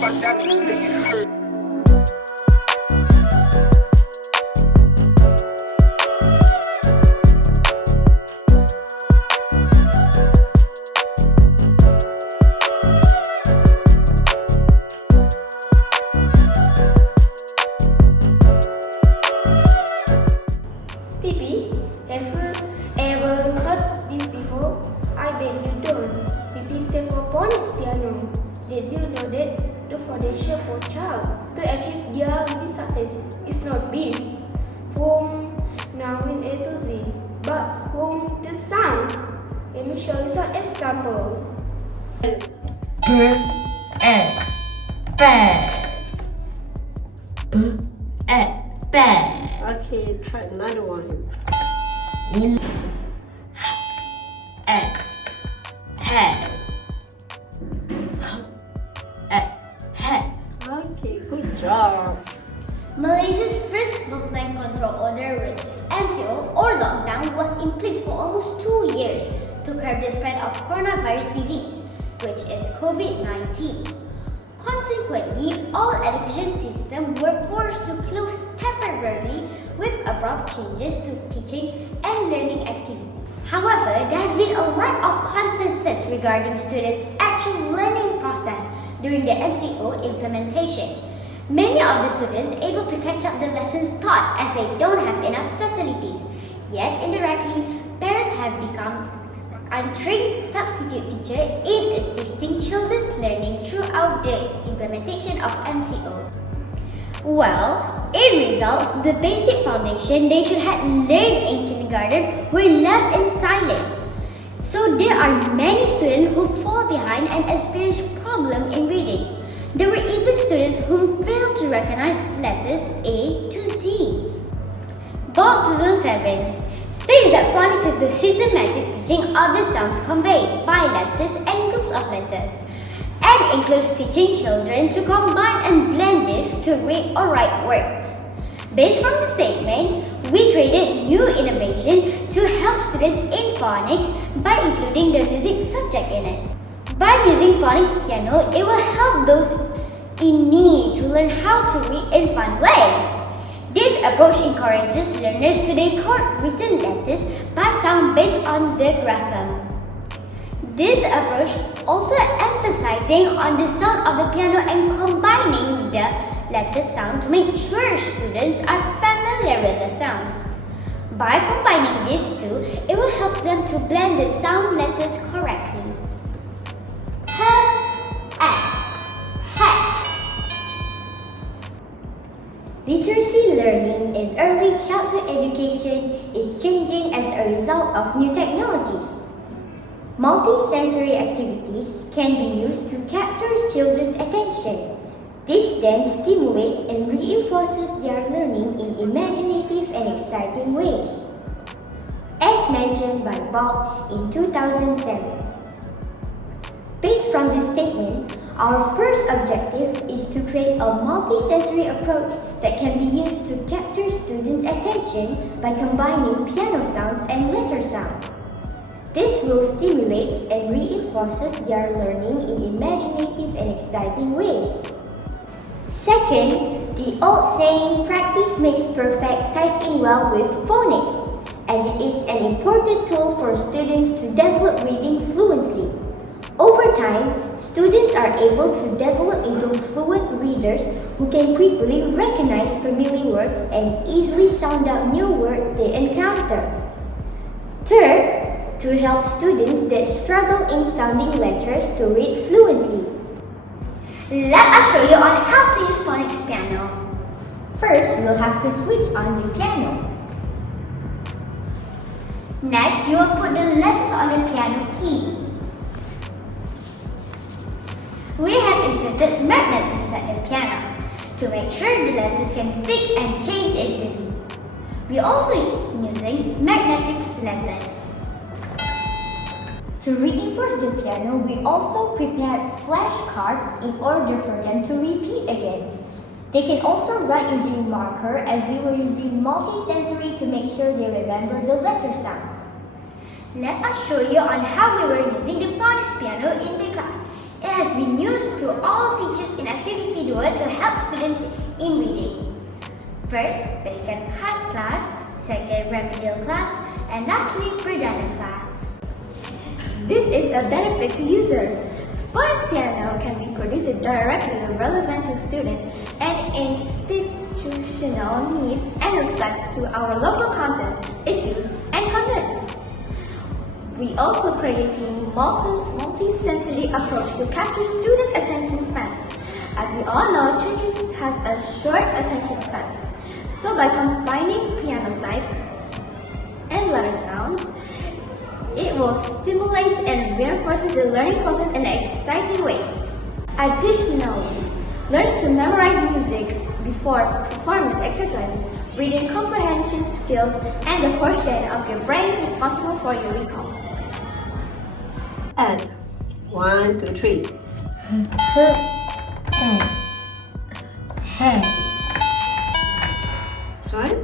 My diamonds make it hurt. Pipi, have you ever heard this before? I bet you don't. Pipi stands for Phonics piano. Did you know that the foundation for child to achieve their reading success is not based from noun A to Z, but from the sounds? Let me show you some example. Okay, try another one. Okay, good job. Malaysia's first movement control order, which is MCO or lockdown, was in place for almost 2 years to curb the spread of coronavirus disease, which is COVID-19. Consequently, all education systems were forced to close temporarily with abrupt changes to teaching and learning activities. However, there has been a lack of consensus regarding students' actual learning process during the MCO implementation. Many of the students able to catch up the lessons taught as they don't have enough facilities. Yet indirectly, parents have become untrained substitute teacher in assisting children's learning throughout the implementation of MCO. Well, in result, the basic foundation they should have learned in kindergarten were left in silent. So there are many students who fall behind and experience problem in reading. There were even students who failed to recognize letters A to Z. Bold 2007 states that phonics is the systematic teaching of the sounds conveyed by letters and groups of letters, and includes teaching children to combine and blend this to read or write words. Based from the statement, we created new innovation to help students in phonics by including the music subject in it. By using phonics piano, it will help those in need to learn how to read in fun way. This approach encourages learners to decode written letters by sound based on the grapheme. This approach also emphasizing on the sound of the piano and combining the letter sound to make sure students are familiar with the sounds. By combining these two, it will help them to blend the sound letters correctly. Hat. Literacy learning in early childhood education is changing as a result of new technologies. Multi-sensory activities can be used to capture children's attention. This then stimulates and reinforces their learning in imaginative and exciting ways. As mentioned by Bob in 2007. Based from this statement, our first objective is to create a multi-sensory approach that can be used to capture students' attention by combining piano sounds and letter sounds. This will stimulate and reinforces their learning in imaginative and exciting ways. Second, the old saying, practice makes perfect, ties in well with phonics, as it is an important tool for students to develop reading fluently. Over time, students are able to develop into fluent readers who can quickly recognize familiar words and easily sound out new words they encounter. Third, to help students that struggle in sounding letters to read fluently. Let us show you on how to use phonics piano. First, we'll have to switch on the piano. Next, you will put the letters on the piano key. We have inserted magnet inside the piano to make sure the letters can stick and change easily. We are also using magnetic letters. To reinforce the piano, we also prepared flashcards in order for them to repeat again. They can also write using marker as we were using multi-sensory to make sure they remember the letter sounds. Let us show you on how we were using the phonics piano in the class. It has been used to all teachers in activity 2 to help students in reading. First, predikat khas class, second, remedial class, and lastly, perdana class. This is a benefit to user. Phonics piano can be produced directly relevant to students and institutional needs and reflect to our local content, issues, and concerns. We also create a multi-sensory approach to capture students' attention span. As we all know, children has a short attention span. So by combining piano sight and letter sounds, it will stimulate and reinforce the learning process in exciting ways. Additionally, learning to memorize music before performance exercise, reading comprehension skills, and the portion of your brain responsible for your recall. Add. 1, 2, 3. That's right.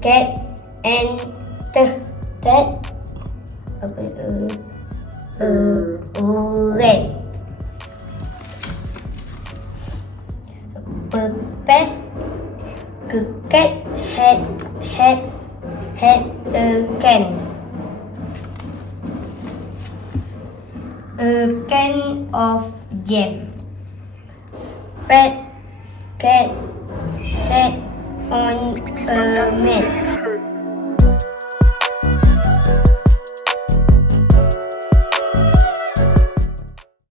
Get and red pet get head can of jam pet cat set on a mat.